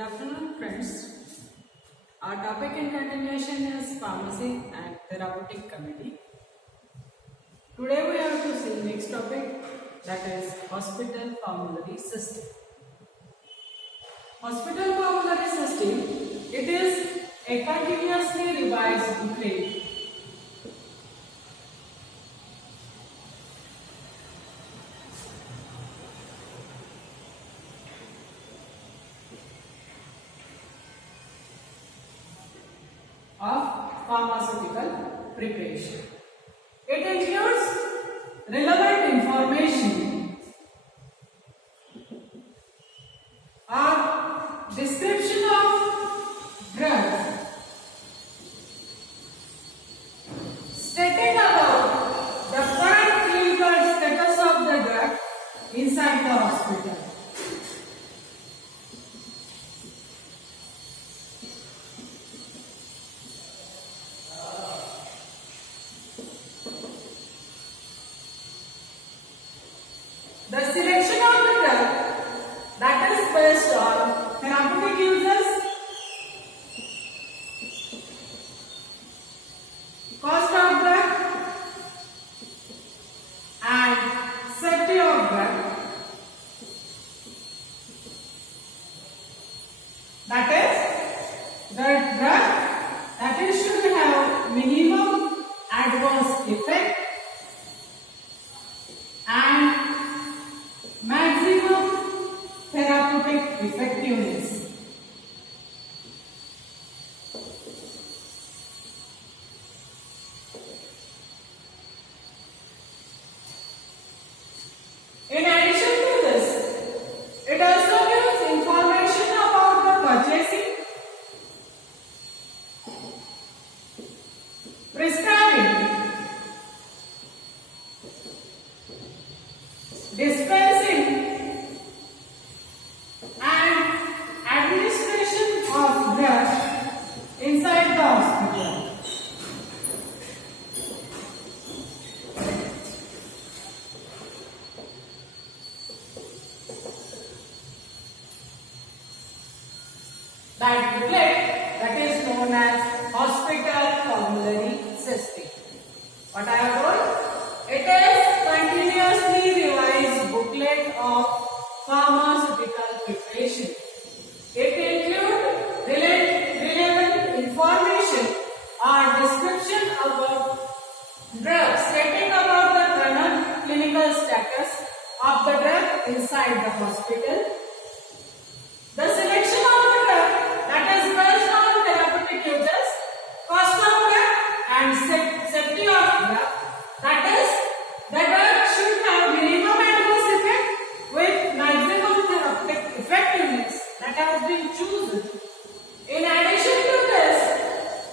afternoon, friends. Our topic in continuation is pharmacy and therapeutic committee. Today we have to see next topic, that is hospital formulary system. Hospital formulary system, it is a continuously revised booklet of pharmaceutical preparation. It includes relevant information or description of drugs, stating about the current clinical status of the drug inside the hospital. The selection of the drug, that is based on therapeutic uses, cost of drug and safety of drug, that is the drug that is should have minimum adverse effect and maximum therapeutic effectiveness. In addition to this, it also gives information about the purchasing, prescribing, dispensing and administration of drugs inside the hospital. That booklet, that is known as hospital formulary system. What I have told? It is continuously revised booklet of pharmaceutical preparation. It includes relevant information or description about drugs, stating about the current clinical status of the drug inside the hospital. The selection of the drug, that is based on therapeutic uses, cost of drug and safety of drug, that is the drug should have minimum adverse effect with maximum therapeutic effectiveness that has been chosen. In addition to this,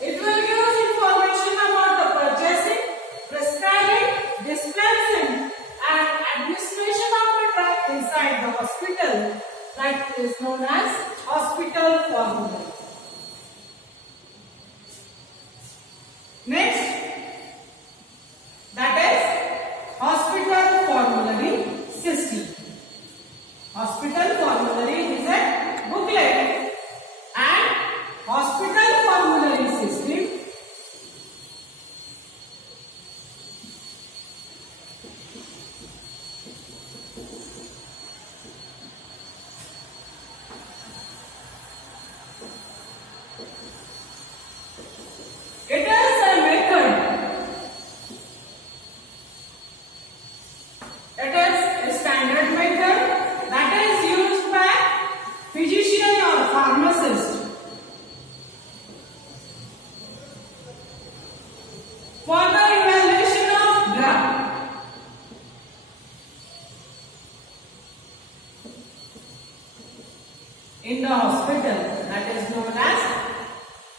it will give us information about the purchasing, prescribing, dispensing and administration of the drug inside the hospital, that is known as hospital formulary. Next, that is hospital formulary system. Hospital formulary is a booklet and hospital formulary system it is a method. It is a standard method that is used by physician or pharmacist for the evaluation of drug. In the hospital, that is known as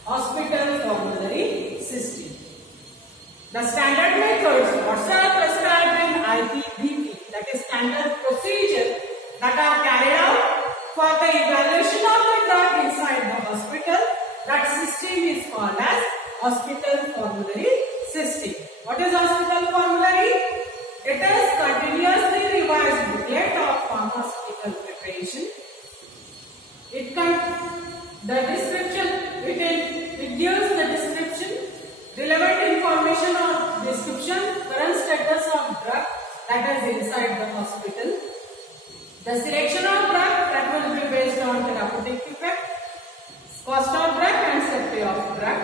hospital formulary system. The standard methods, what are prescribed in IPBP, that is standard procedure that are carried out for the evaluation of the drug inside the hospital, that system is called as hospital formulary system. What is hospital formulary? It is continuously revised booklet of pharmaceutical preparation. It that is inside the hospital. The selection of drug that will be based on therapeutic effect, cost of drug and safety of drug.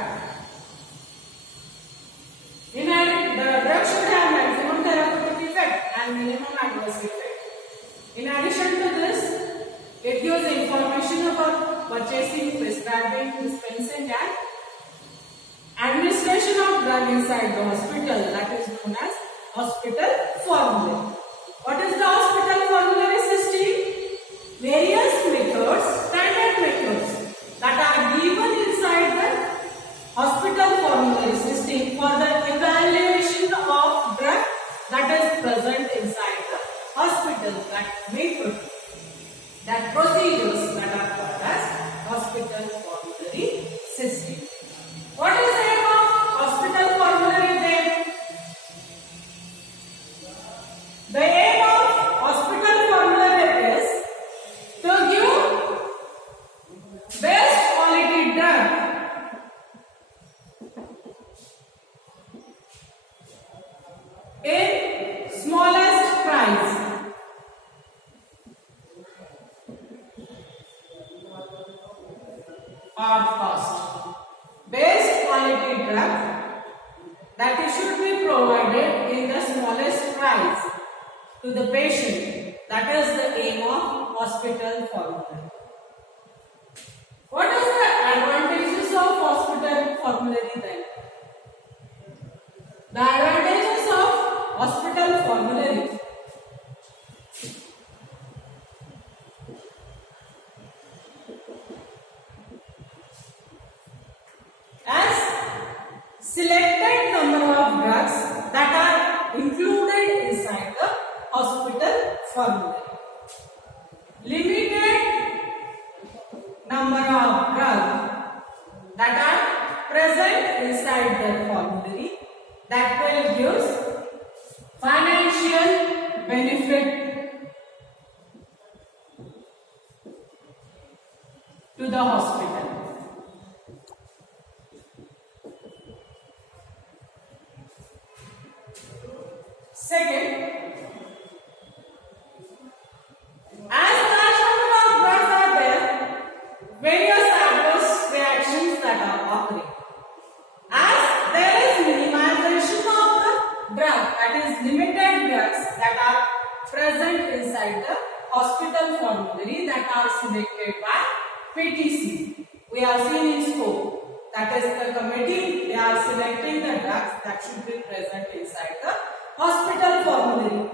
The drug should have maximum therapeutic effect and minimum adverse effect. In addition to this, it gives information about purchasing, prescribing, dispensing and administration of drug inside the hospital, that is known as hospital formulary. What is the hospital formulary system? Various methods, standard methods that are given inside the hospital formulary system for the evaluation of drug that is present inside the hospital. That method, that procedures that are called as hospital formulary system. What is the aim of hospital formulary then? The aim of hospital formulary is to give best quality drug in smallest price. Or cost. Best quality drug that should be provided in the smallest price to the patient. That is the aim of hospital formulary. What is the advantages of hospital formulary then? The advantages of hospital formulary. As selected number of drugs that are included inside the hospital formulary. Limited number of drugs that are present inside the formulary that will give financial benefit to the hospital. Second, as large number of drugs are there, various adverse reactions that are occurring. As there is minimization of the drug, that is limited drugs that are present inside the hospital formulary that are selected by PTC. We have seen in scope. That is the committee, they are selecting the drugs that should be present inside the hospital formulary.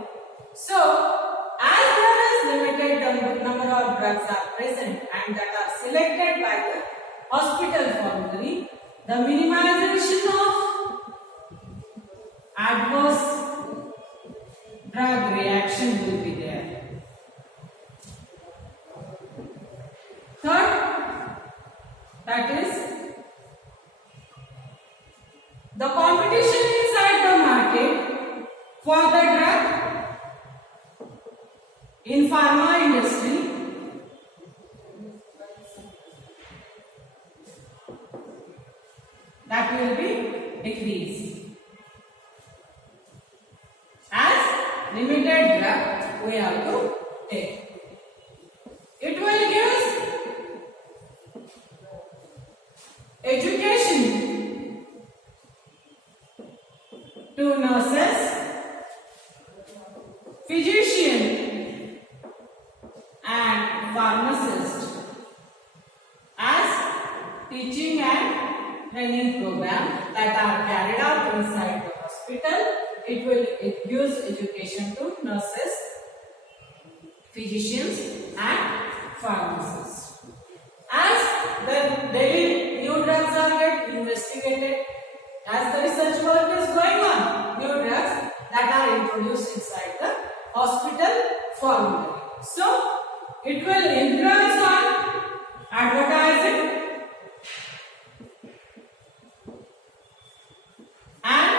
So, as there is limited number of drugs are present and that are selected by the hospital formulary, the minimization of adverse drug reaction will be there. Third, that is the competition inside the market for the drug in pharma industry that will be decreased. As limited drug we have to take. It will give education to nurses, physician and pharmacist as teaching and training program that are carried out inside the hospital. It gives education to nurses, physicians and pharmacists. As the daily new drugs are get investigated, as the research work is going on, new drugs that are introduced inside the hospital formulary. So, it will influence on advertising and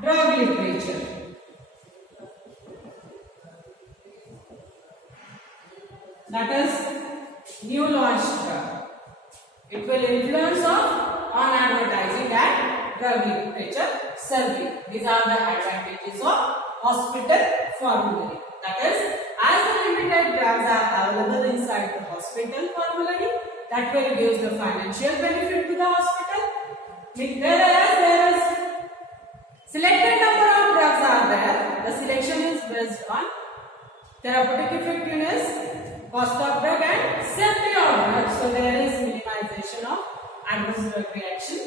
drug literature. That is new launched drug. It will influence on advertising and drug literature survey. These are the advantages of hospital formulary. That is, as the limited drugs are available inside the hospital formulary, that will give the financial benefit to the hospital. Whereas there is selected number of drugs are there, the selection is based on therapeutic effectiveness, cost of drug and safety of drug. So there is minimization of adverse drug reaction.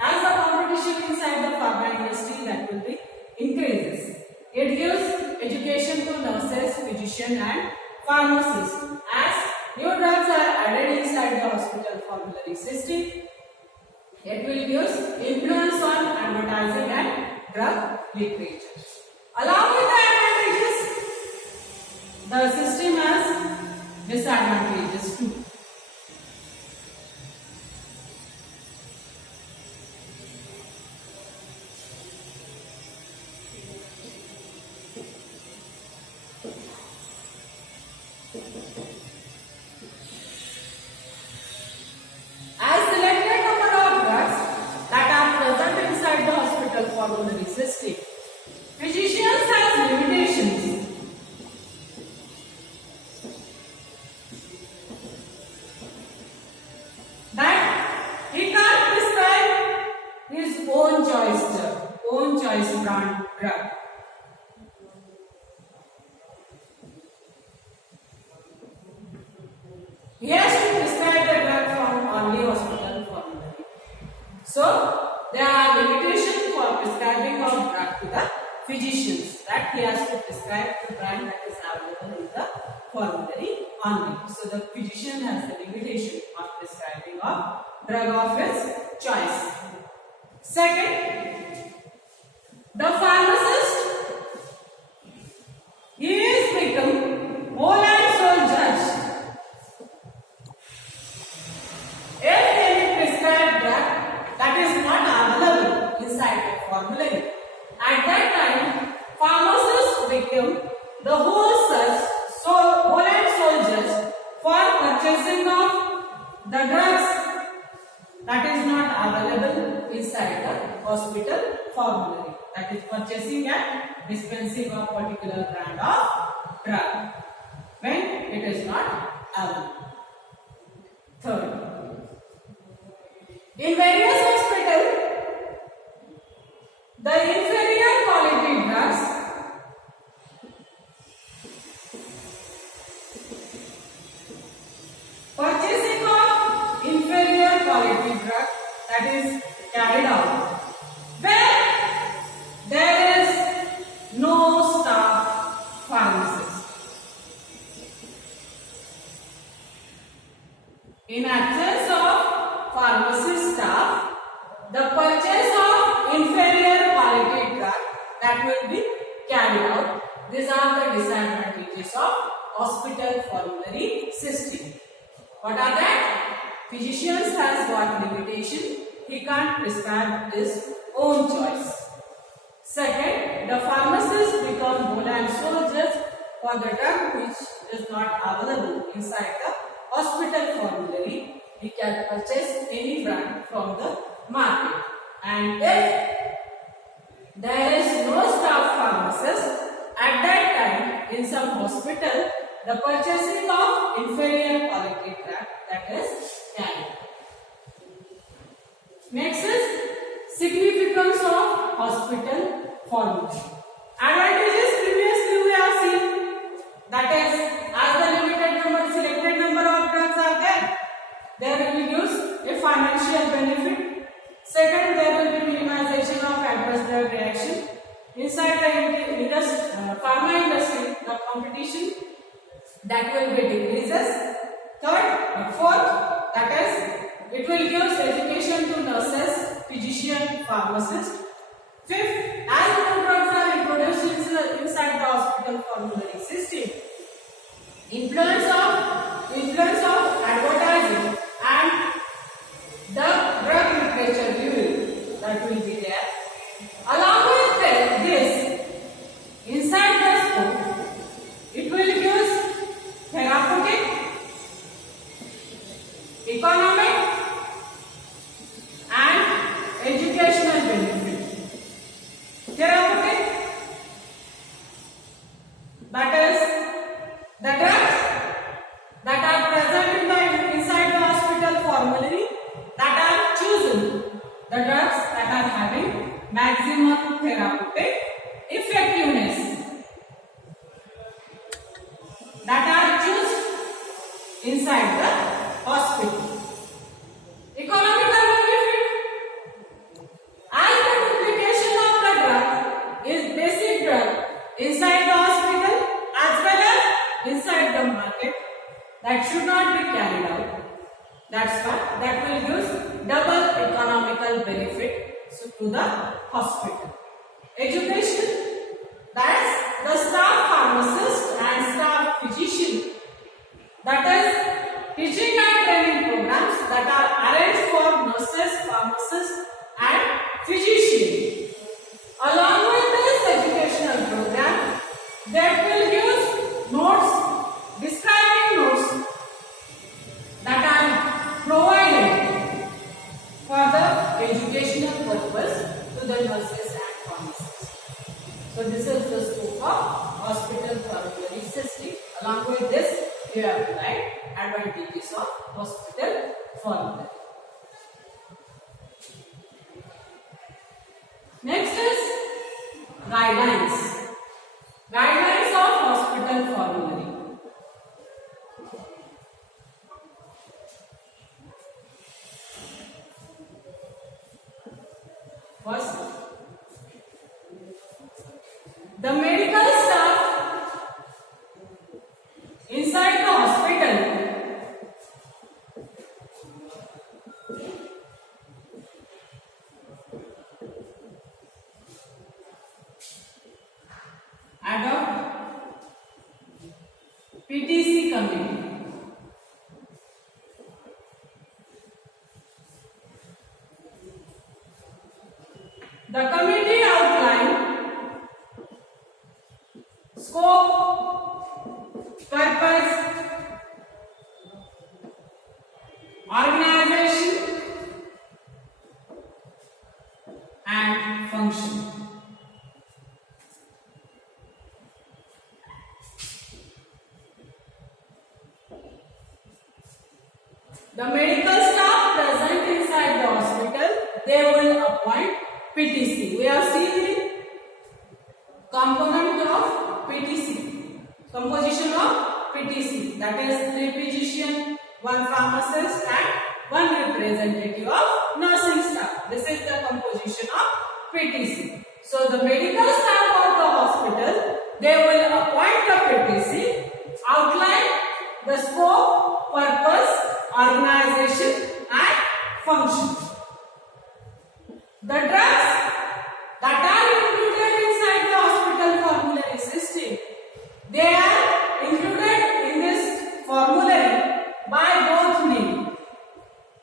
As the competition inside the pharma industry, that will be increases. It gives education to nurses, physicians and pharmacists. As new drugs are added inside the hospital formulary system, it will give influence on advertising and drug literature. Along with the advantages, the system has disadvantages too. As selected number of drugs that are present inside the hospital formulary system, physicians have limitations. That he can't prescribe his own choice drug, own choice brand drug. He has to prescribe the drug from only hospital formulary. So there are limitations for prescribing of drug to the physicians, that he has to prescribe the brand that is available in the formulary only. So the physician has the limitation of prescribing of drug of his choice. Second, the pharmacist, he is become whole and sole judge. If any prescribed drug that is not available inside the formulary, at that time pharmacists become the whole and sole judge for purchasing of the drugs that is not available inside the hospital formulary. That is purchasing and dispensing of particular brand of drug when it is not available. Third, in various hospitals, the inferior quality drugs purchasing of inferior quality drug that is carried out where there is no staff pharmacist. In absence of pharmacy staff, the purchase of inferior quality drug that will be carried out. These are the disadvantages of hospital formulary system. What are that? Physicians has got limitation. He can't prescribe his own choice. Second, the pharmacist become whole and sole judge for the drug which is not available inside the hospital formulary. He can purchase any brand from the market. And if there is no staff pharmacist, at that time in some hospital, the purchasing of inferior quality drug that is carried. Next is significance of hospital formulary. Advantages previously we have seen, that is, as the selected number of drugs are there will be used a financial benefit. Second, there will be minimization of adverse drug reaction. Inside the pharma industry, the competition that will be decreases. Fourth, that is, it will give education to nurses, physician, pharmacists. Fifth, as new drugs are introduced inside the hospital formulary system, influence of advertising and the drug literature review that will be there. Along with this, inside the scope, it will use therapeutic, economic and educational benefit. There are inside the hospital as well as inside the market. That should not be carried out. That's why that will give double economical benefit to the hospital. Education, that's the staff pharmacist and staff physician, that is teaching and training programs that are arranged for nurses, pharmacists and physicians. Along with this educational program, that will give notes, describing notes that are provided for the educational purpose to the nurses and pharmacists. So this is the scope of hospital formulary system. Along with this, we have applied advantages of hospital formulary. Next is guidelines. Guidelines of hospital formulary. First, the medical staff inside the hospital adopt PTC committee. The committee outline scope, purpose, organization and function. The medical staff present inside the hospital, they will appoint PTC. We have seen the component of PTC, composition of PTC, that is 3 physicians, 1 pharmacist and 1 representative of nursing staff. This is the composition of PTC. So the medical staff of the hospital, they will appoint the PTC, outline the scope, purpose, organization and function. The drugs that are included inside the hospital formulary system, they are included in this formulary by both name,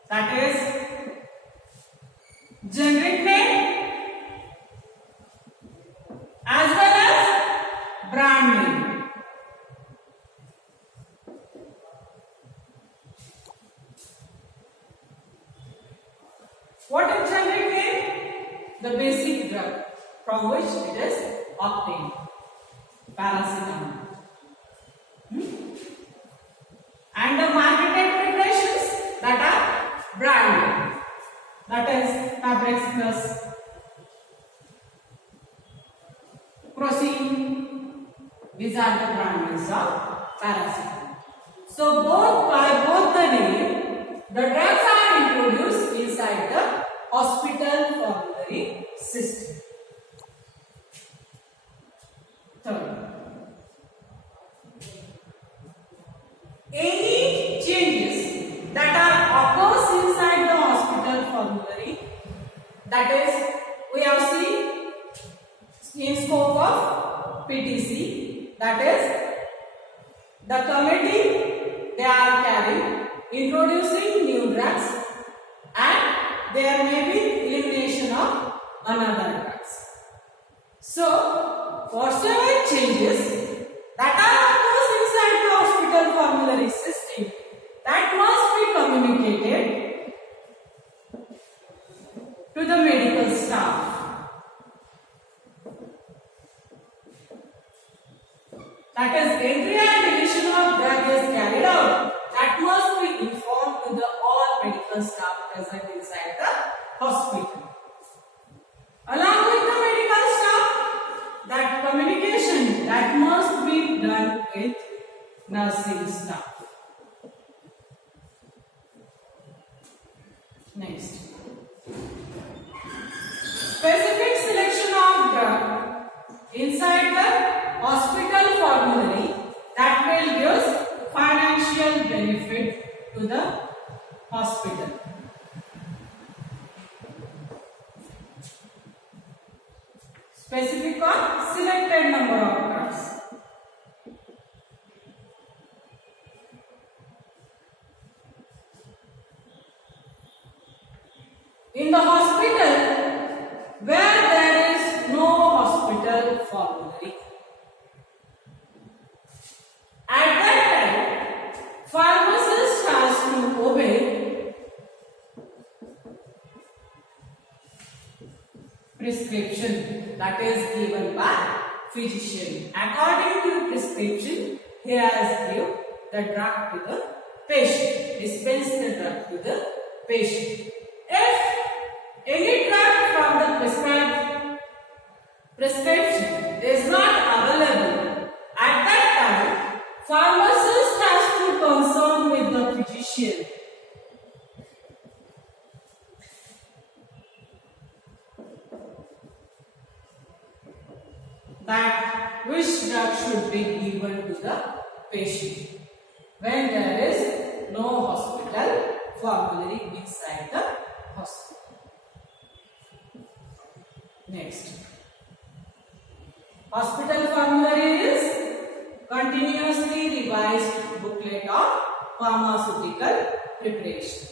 that is generic name as well as brand name. What is generic name? The basic drug from which it is obtained, paracetamol. And the marketed preparations that are branded, that is Fabrics Plus, Proceed. These are the brand names of paracetamol. So by both the name, the drugs are introduced inside the hospital formulary system. Third, any changes that are occurs inside the hospital formulary, that is we have seen in scope of PTC, that is the committee, they are carrying introducing new drugs and there may be elimination of another drugs. So, whatsoever changes that are occurs inside the hospital formulary system, that must be communicated to the medical staff. That is, entry and deletion of drug is carried out. That must be informed to the all medical staff present inside the hospital. Along with the medical staff, that communication that must be done with nursing staff. Next, specific selection of drug inside the hospital formulary that will give financial benefit to the hospital. Specific or selected number of drugs. In the hospital where there is no hospital formulary, at that time pharmacist has to obey prescription that is given by physician. According to prescription, he has given the drug to the patient, dispense the drug to the patient. If any drug from the prescription is not available, at that time pharmacist has to consult with the physician. That which drug should be given to the patient when there is no hospital formulary inside the hospital. Next, hospital formulary is continuously revised booklet of pharmaceutical preparation.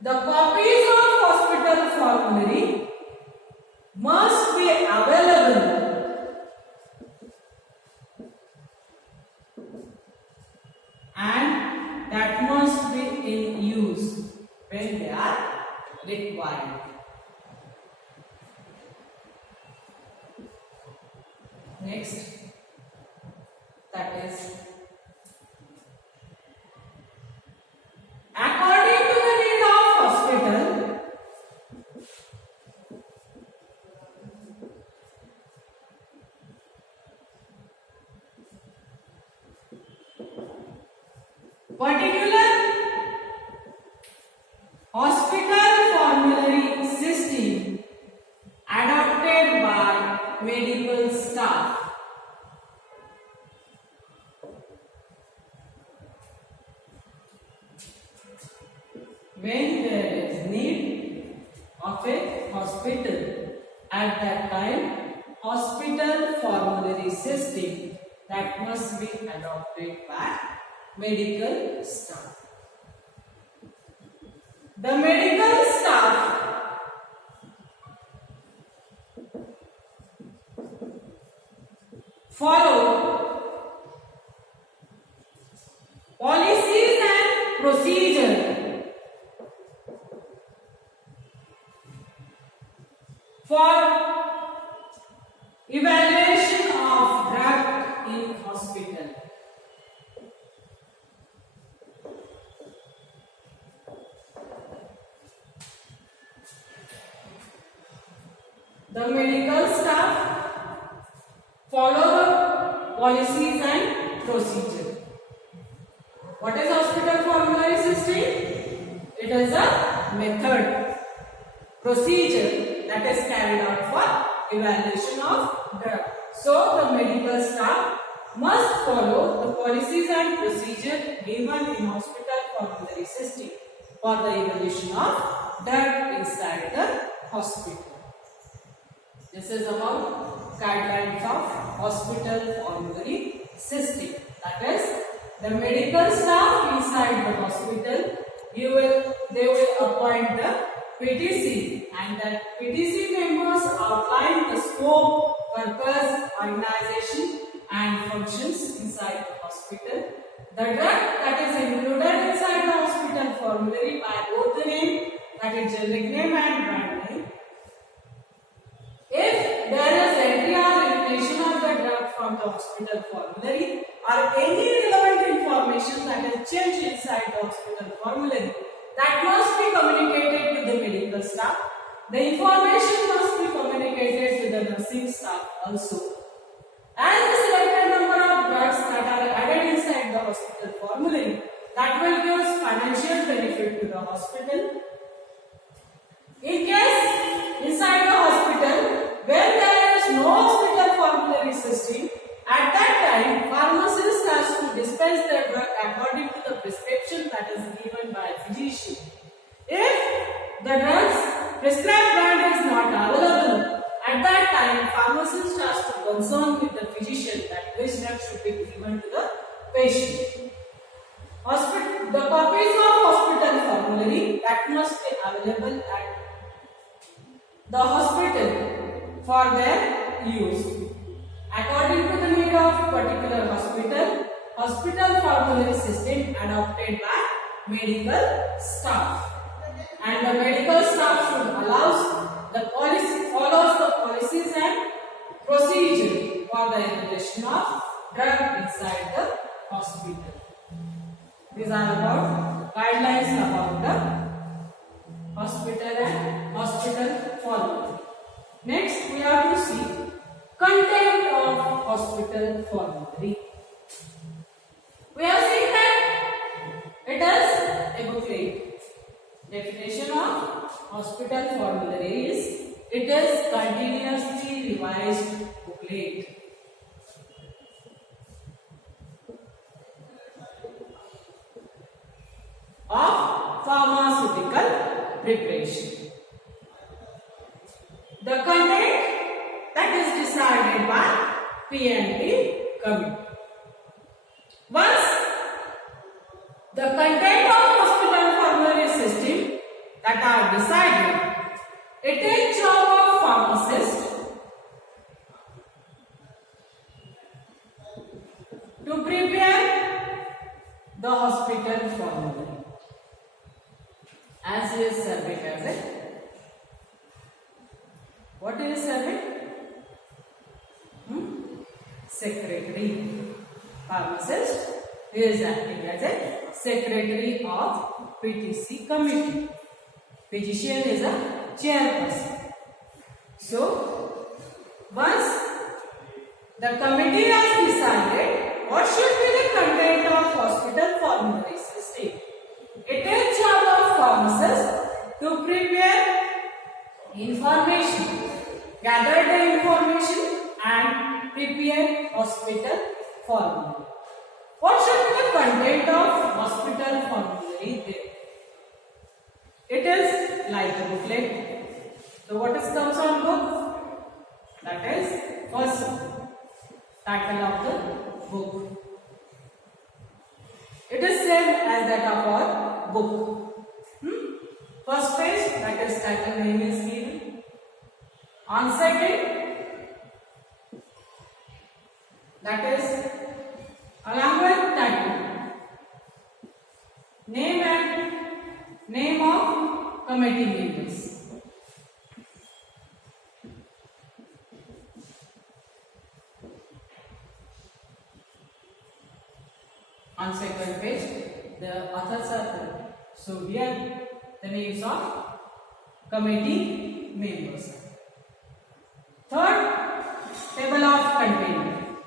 The copies of hospital formulary must be available and that must be in use when they are required. Next, that is according to the need of hospital, particular hospital formulary system adopted by medical staff. When there is need of a hospital, at that time hospital formulary system that must be adopted by medical staff. The medical staff follow policies and procedure for evaluation of drug in hospital. The medical staff follow the policies and procedure. What is hospital formulary system? It is a method, procedure that is carried out for evaluation of drug. So the medical staff must follow the policies and procedure given in hospital formulary system for the evaluation of drug inside the hospital. This is about guidelines of hospital formulary system. That is, the medical staff inside the hospital, they will appoint the PTC, and that PTC members outline the scope, purpose, organization and functions inside the hospital. The drug that is included inside the hospital formulary by both the name, that is generic name and brand name. If there is entry or elimination of the drug from the hospital formulary or any relevant information that is changed inside the hospital formulary, that must be communicated to the medical staff. The information must be communicated to the nursing staff also. As the selected number of drugs that are added inside the hospital formulary, that will give financial benefit to the hospital. In case inside the hospital, when there is no hospital formulary to consult with the physician that which drug should be given to the patient. The copies of hospital formulary that must be available at the hospital for their use. According to the need of particular hospital, hospital formulary system adopted by medical staff. And the medical staff should follows the policies and procedure for the regulation of drug inside the hospital. These are about guidelines about the hospital and hospital formulary. Next, we have to see content of hospital formulary. We have seen that it is a booklet. Definition of hospital formulary is it is continuously revised booklet. Of pharmaceutical preparation. The content that is decided by P&T committee. Once the content of hospital formulary system that are decided, it is job of pharmacist to prepare the hospital formulary. As he is serving as a, what is serving? Secretary. Pharmacist is acting as a secretary of PTC committee. Physician is a chairperson. So, once the committee has decided what should be the content of hospital formulary system, it is job of pharmacist to prepare information, gather the information and prepare hospital formulary. What should be the content of hospital formulary there? It is like a booklet. So what is comes on book? That is first title of the book. It is same as that of our book. First page, that is title name is given. On second, that is along with title, name and name of committee members. On second page, the authors are there. So here the names of committee members. Third, table of content.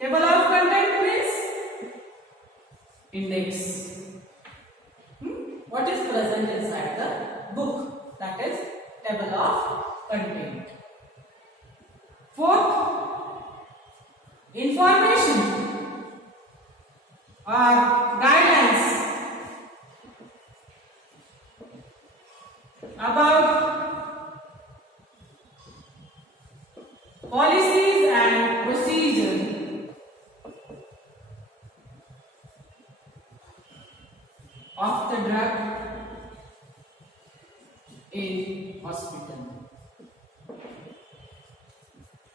Table of content means index. What is present inside the book? That is table of content. Fourth, information or guidelines about policies and procedures of the drug in hospital.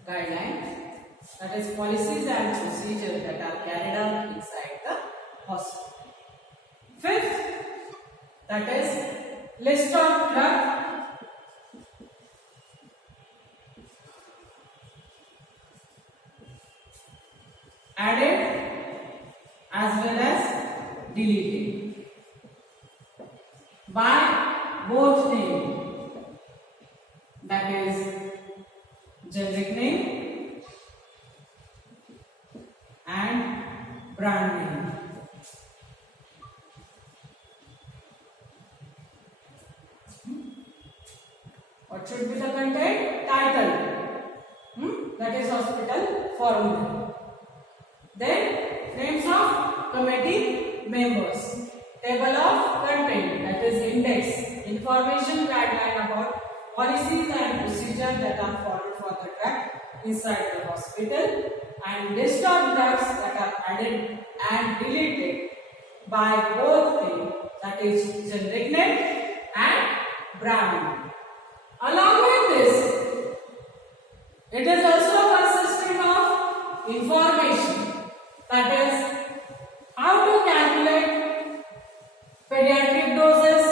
Guidelines, that is policies and procedures that are carried out inside the hospital. Fifth, that is list of drug added as well as deleted by both name, that is generic name and brand name. What should be the content? Title, that is hospital formulary. Then names of committee members. Table of content, that is index, information guideline about policies and procedures that are followed for the drug inside the hospital, and list of drugs that are added and deleted by both name, that is generic name and brand name. Along with this, it is also consisting of information, that is how to calculate pediatric doses,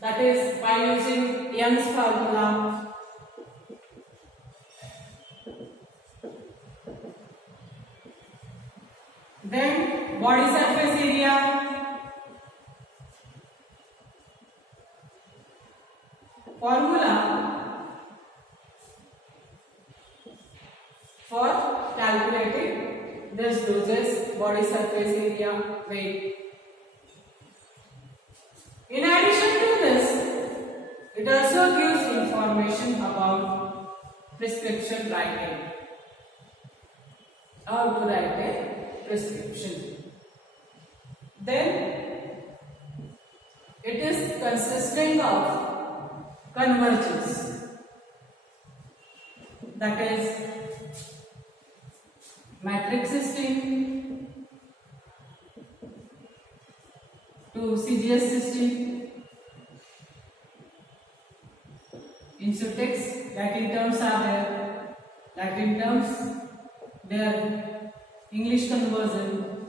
that is by using Young's formula. Then body surface area, formula for calculating this doses, body surface area, weight. In addition to this, it also gives information about prescription writing. How to write a prescription. Then it is consisting of convergence, that is matrix system to CGS system, insutex, Latin terms are there, Latin terms, their English conversion.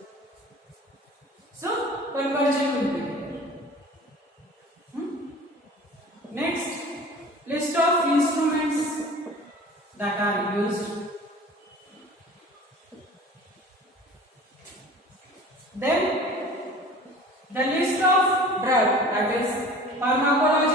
So conversion will be there. Next, list of instruments that are used. Then the list of drug, that is pharmacology